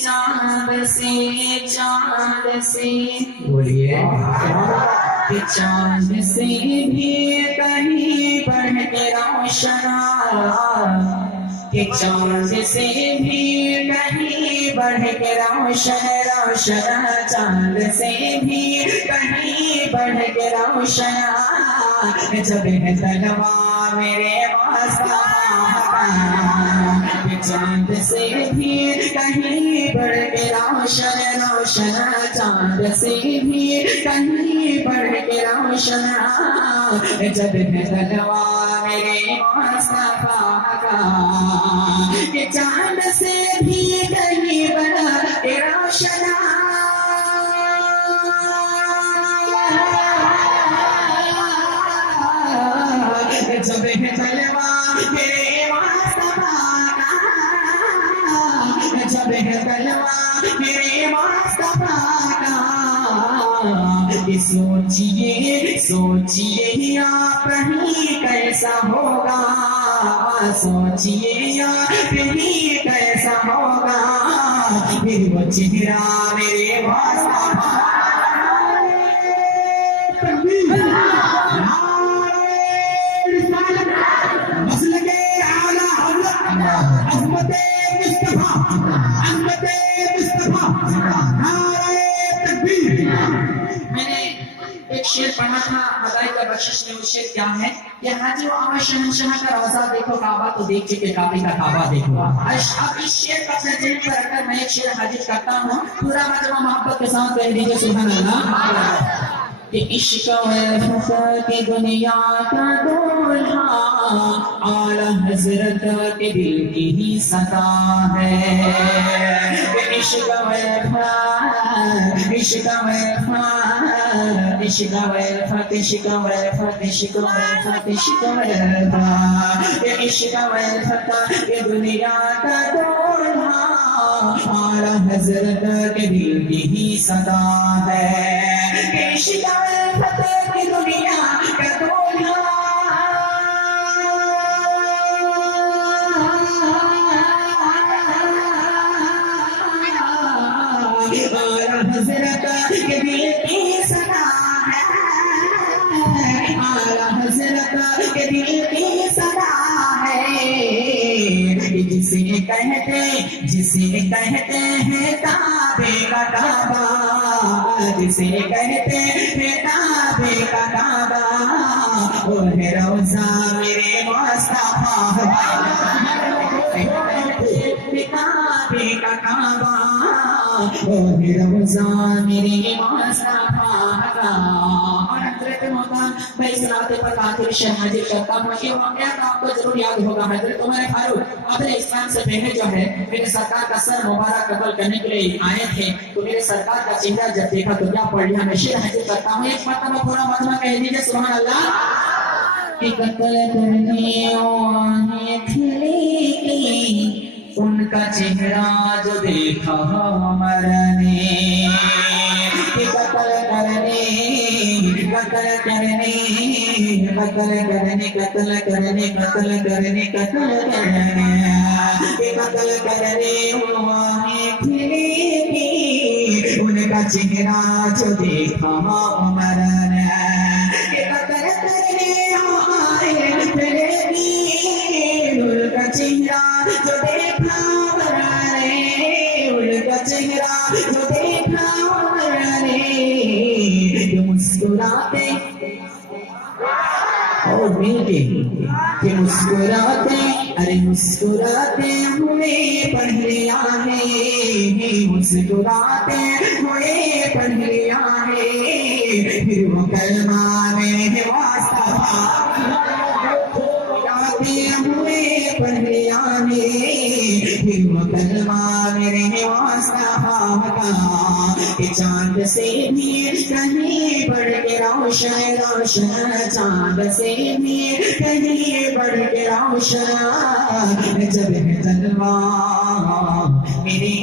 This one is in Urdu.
چاند سے بولیے کہ چاند سے بھی کہیں بڑھ کے روشن کہ چاند سے بھی کہیں بڑھ کے روشن چاند سے بھی کہیں بڑھ کے روشن جب ہے تلوا میرے مصطفیٰ چاند سے بھی کہیں بڑھ کے روشن چاند سے بھی کہیں بڑھ کے روشن جب ہے تلوا میرے مصطفیٰ کا کہ چاند سے بھی کہیں بڑھ کے روشن جب ہے تلوا میرے مصطفیٰ کا جب ہے تلوا میرے مصطفیٰ کا سوچیے آپ ہی کیسا ہوگا سوچیے آپ ہی کیسا ہوگا پھر وہ چہرہ میرے مصطفیٰ میں نے ایک شعر پڑھا تھا مدائق بخشش میں. وہ شعر کیا ہے کہ حاجی و آمد شہنشاہ کا روضہ دیکھو کعبہ تو دیکھ چکے کعبے کا کعبہ دیکھو. اب اس شعر کا اپنے ذہن پر رکھ کر میں ایک شعر حاضر کرتا ہوں. پورا مجمع محبت کے ساتھ کہہ دیجیے سبحان اللہ کہ عشق و فخر کی دنیا کا دولہا اعلیٰ حضرت کے دل کی ہی صدا ہے. کہ عشق و یہ دنیا کا دولہا اعلیٰ حضرت کے دل کی ہی صدا ہے. عشق و کی دنیا کا دولہا حضرت کے دل کی صدا ہے. اعلیٰ حضرت کے دل کی صدا ہے. جسے کہتے ہیں کعبے کا کعبہ جسے کہتے ہیں کعبے کا کعبہ وہ ہے روضہ میرے مصطفیٰ کعبے کا کعبہ وہ ہے روضہ میرے مصطفیٰ کا. اور حضرت محترم میں اس رابطے پر آخر شعر حاضر کرتا ہوں. یہ واقعہ آپ کو ضرور یاد ہوگا. حضرت عمر فاروق اپنے اسلام سے پہلے جو ہے میرے سرکار کا سر مبارک قتل کرنے کے لیے آئے تھے. تو میرے سرکار کا چہرہ جب دیکھا تو کیا پڑھ لیا. میں شعر حاضر کرتا ہوں. ایک مرتبہ پورا مجمع کہہ دیجیے سبحان اللہ کہ قتل کرنے آئے تھے ان کا چہرہ جو دیکھا عمر نے کہ قتل کرنے ان کا چہرہ جو دیکھا عمر نے کہ قتل کرنے آئے تھے ان کا چہرہ جو دیکھا عمر نے ان کا چہرہ جو دیکھا عمر نے مسکراتے اور مل کے کہ مسکراتے ہوئے پڑھ لیا ہے. مسکراتے ہوئے پڑھ لیا ہے. پھر وہ کلمہ میرے مصطفیٰ ہوئے پڑھ لیا ہے. پھر وہ کلمہ میرے مصطفیٰ کا کہ چاند سے بھی کہیں بڑھ کے روشن چاند سے بھی کہیں بڑھ کے روشن جب ہے تلوا میرے